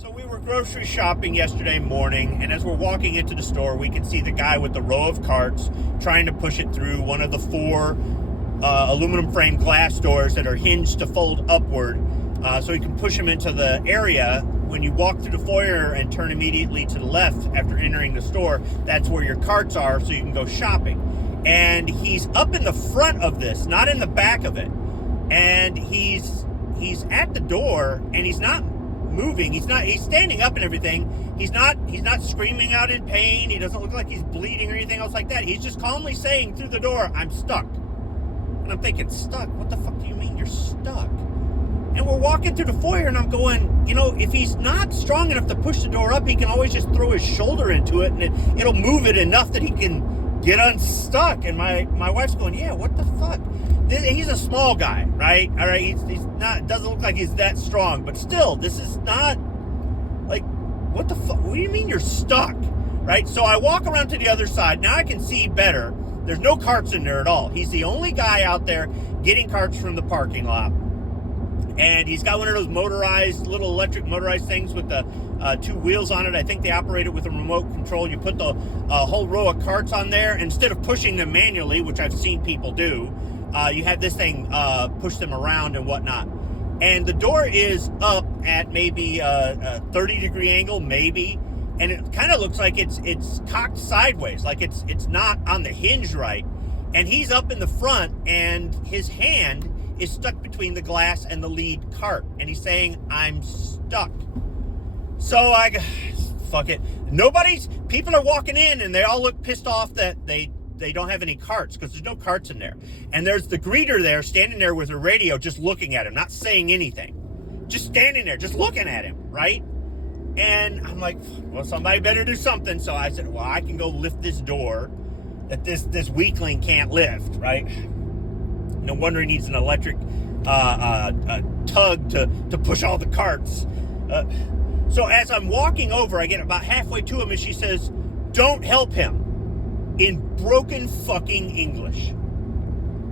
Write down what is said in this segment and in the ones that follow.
So we were grocery shopping yesterday morning, and as we're walking into the store, we can see the guy with the row of carts trying to push it through one of the four aluminum frame glass doors that are hinged to fold upward, so he can push them into the area. When you walk through the foyer and turn immediately to the left after entering the store, that's where your carts are, so you can go shopping. And he's up in the front of this, not in the back of it. And he's at the door, and he's not moving. He's standing up and everything. He's not screaming out in pain. He doesn't look like he's bleeding or anything else like that. He's just calmly saying through the door, "I'm stuck." And I'm thinking, stuck? What the fuck do you mean you're stuck? And we're walking through the foyer, and I'm going, if he's not strong enough to push the door up, he can always just throw his shoulder into it, and it'll move it enough that he can get unstuck. And my wife's going, yeah, what the fuck? He's a small guy, right? All right, he's not, doesn't look like he's that strong, but still, this is not, like, what the fuck? What do you mean you're stuck, right? So I walk around to the other side. Now I can see better. There's no carts in there at all. He's the only guy out there getting carts from the parking lot. And he's got one of those little electric motorized things with the two wheels on it. I think they operate it with a remote control. You put the whole row of carts on there. Instead of pushing them manually, which I've seen people do, you have this thing push them around and whatnot. And the door is up at maybe a 30-degree angle, maybe. And it kind of looks like it's cocked sideways, like it's not on the hinge right. And he's up in the front, and his hand is stuck between the glass and the lead cart. And he's saying, "I'm stuck." So I go, fuck it. People are walking in, and they all look pissed off that they don't have any carts, because there's no carts in there. And there's the greeter there, standing there with her radio, just looking at him, not saying anything. Just standing there, just looking at him, right? And I'm like, well, somebody better do something. So I said, well, I can go lift this door that this weakling can't lift, right? No wonder he needs an electric tug to push all the carts. So as I'm walking over, I get about halfway to him, and she says, "Don't help him," in broken fucking English.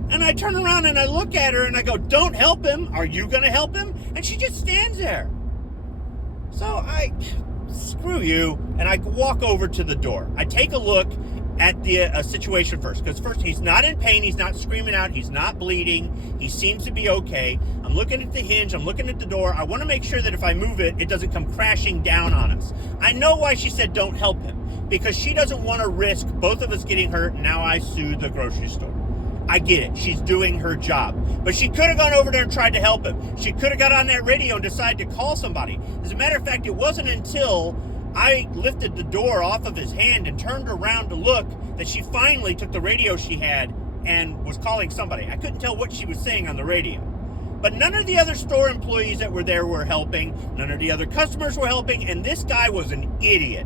And I turn around and I look at her and I go, "Don't help him. Are you going to help him?" And she just stands there. So I, screw you, and I walk over to the door. I take a look at the situation first, because first, he's not in pain, he's not screaming out, he's not bleeding, he seems to be okay. I'm looking at the hinge, I'm looking at the door. I want to make sure that if I move it, it doesn't come crashing down on us. I know why she said don't help him, because she doesn't want to risk both of us getting hurt, and now I sue the grocery store. I get it. She's doing her job. But she could have gone over there and tried to help him. She could have got on that radio and decided to call somebody. As a matter of fact, it wasn't until I lifted the door off of his hand and turned around to look that she finally took the radio she had and was calling somebody. I couldn't tell what she was saying on the radio. But none of the other store employees that were there were helping. None of the other customers were helping. And this guy was an idiot.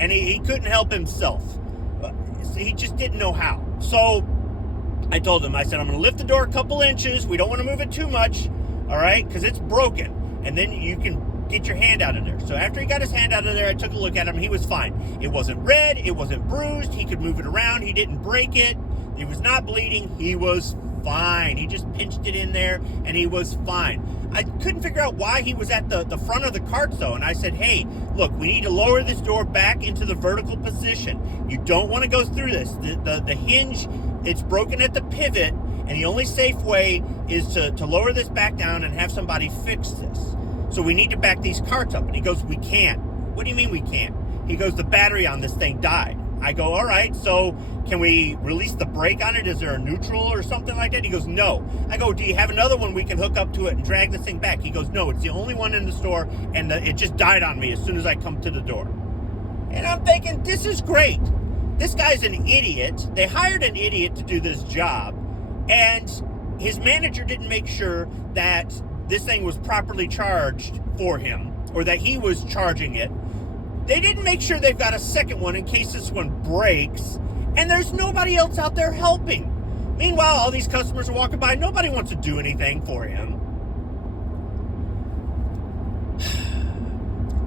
And he couldn't help himself. He just didn't know how. So I told him, I said, I'm going to lift the door a couple inches. We don't want to move it too much, all right, because it's broken. And then you can get your hand out of there. So after he got his hand out of there, I took a look at him. He was fine. It wasn't red. It wasn't bruised. He could move it around. He didn't break it. He was not bleeding. He was fine. He just pinched it in there, and he was fine. I couldn't figure out why he was at the front of the cart, though. And I said, hey, look, we need to lower this door back into the vertical position. You don't want to go through this. The hinge, it's broken at the pivot, and the only safe way is to lower this back down and have somebody fix this. So we need to back these carts up. And he goes, we can't. What do you mean we can't? He goes, the battery on this thing died. I go, all right, so can we release the brake on it? Is there a neutral or something like that? He goes, no. I go, do you have another one we can hook up to it and drag this thing back? He goes, no, it's the only one in the store, and it just died on me as soon as I come to the door. And I'm thinking, this is great. This guy's an idiot. They hired an idiot to do this job, and his manager didn't make sure that this thing was properly charged for him, or that he was charging it. They didn't make sure they've got a second one in case this one breaks, and there's nobody else out there helping. Meanwhile, all these customers are walking by. Nobody wants to do anything for him.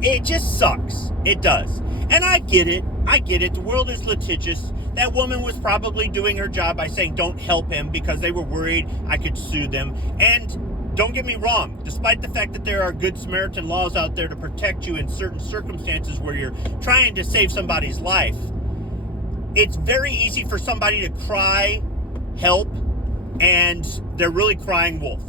It just sucks. It does. And I get it. I get it. The world is litigious. That woman was probably doing her job by saying don't help him because they were worried I could sue them. And don't get me wrong, despite the fact that there are good Samaritan laws out there to protect you in certain circumstances where you're trying to save somebody's life, it's very easy for somebody to cry help and they're really crying wolf.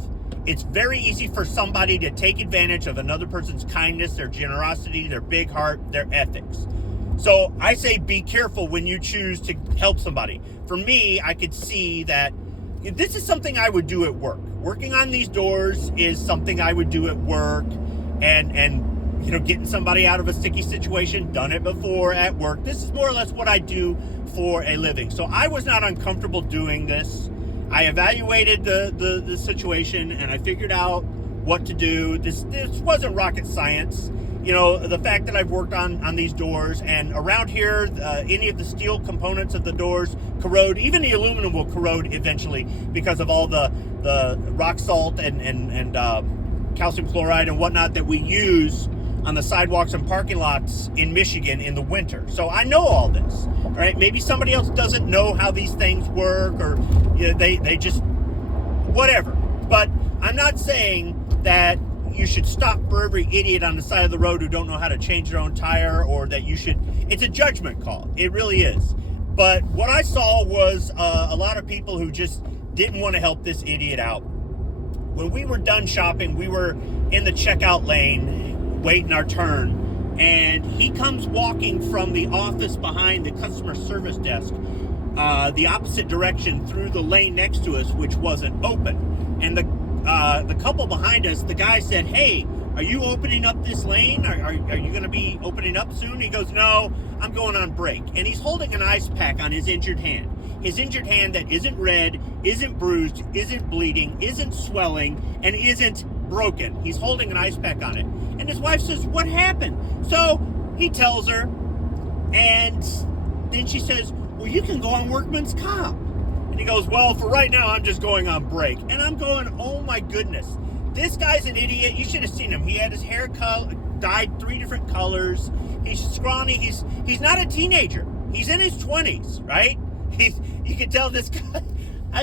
It's very easy for somebody to take advantage of another person's kindness, their generosity, their big heart, their ethics. So I say be careful when you choose to help somebody. For me, I could see that this is something I would do at work. Working on these doors is something I would do at work, and getting somebody out of a sticky situation, done it before at work. This is more or less what I do for a living. So I was not uncomfortable doing this. I evaluated the situation and I figured out what to do. This wasn't rocket science. The fact that I've worked on these doors, and around here, any of the steel components of the doors corrode. Even the aluminum will corrode eventually because of all the rock salt and calcium chloride and whatnot that we use on the sidewalks and parking lots in Michigan in the winter. So I know all this, right? Maybe somebody else doesn't know how these things work, or they just whatever. But I'm not saying that you should stop for every idiot on the side of the road who don't know how to change their own tire, or that you should. It's a judgment call. It really is. But what I saw was a lot of people who just didn't want to help this idiot out. When we were done shopping, we were in the checkout lane waiting our turn, and he comes walking from the office behind the customer service desk the opposite direction through the lane next to us, which wasn't open. And the couple behind us, the guy said, "Hey, are you opening up this lane? Are you going to be opening up soon?" He goes, "No, I'm going on break." And he's holding an ice pack on his injured hand. His injured hand that isn't red, isn't bruised, isn't bleeding, isn't swelling, and isn't broken. He's holding an ice pack on it. And his wife says, "What happened?" So he tells her, and then she says, "Well, you can go on workman's comp." And he goes, "Well, for right now, I'm just going on break." And I'm going, oh my goodness. This guy's an idiot. You should have seen him. He had his hair dyed 3 different colors. He's scrawny. He's not a teenager. He's in his 20s, right? You can tell this guy,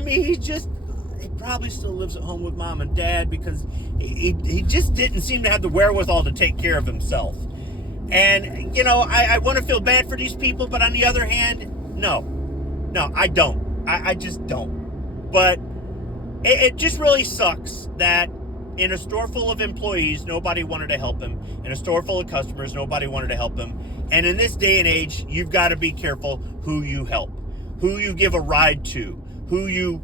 he probably still lives at home with mom and dad, because he just didn't seem to have the wherewithal to take care of himself. And, I want to feel bad for these people, but on the other hand, no, I don't. I just don't. But it just really sucks that in a store full of employees, nobody wanted to help him. In a store full of customers, nobody wanted to help him. And in this day and age, you've got to be careful who you help, who you give a ride to, who you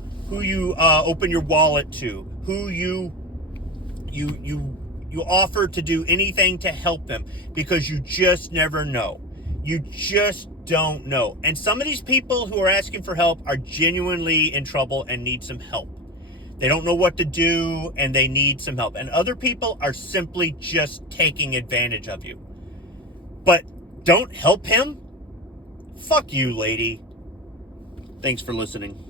open your wallet to, who you offer to do anything to help them, because you just never know. You just don't know. And some of these people who are asking for help are genuinely in trouble and need some help. They don't know what to do and they need some help. And other people are simply just taking advantage of you. But don't help him? Fuck you, lady. Thanks for listening.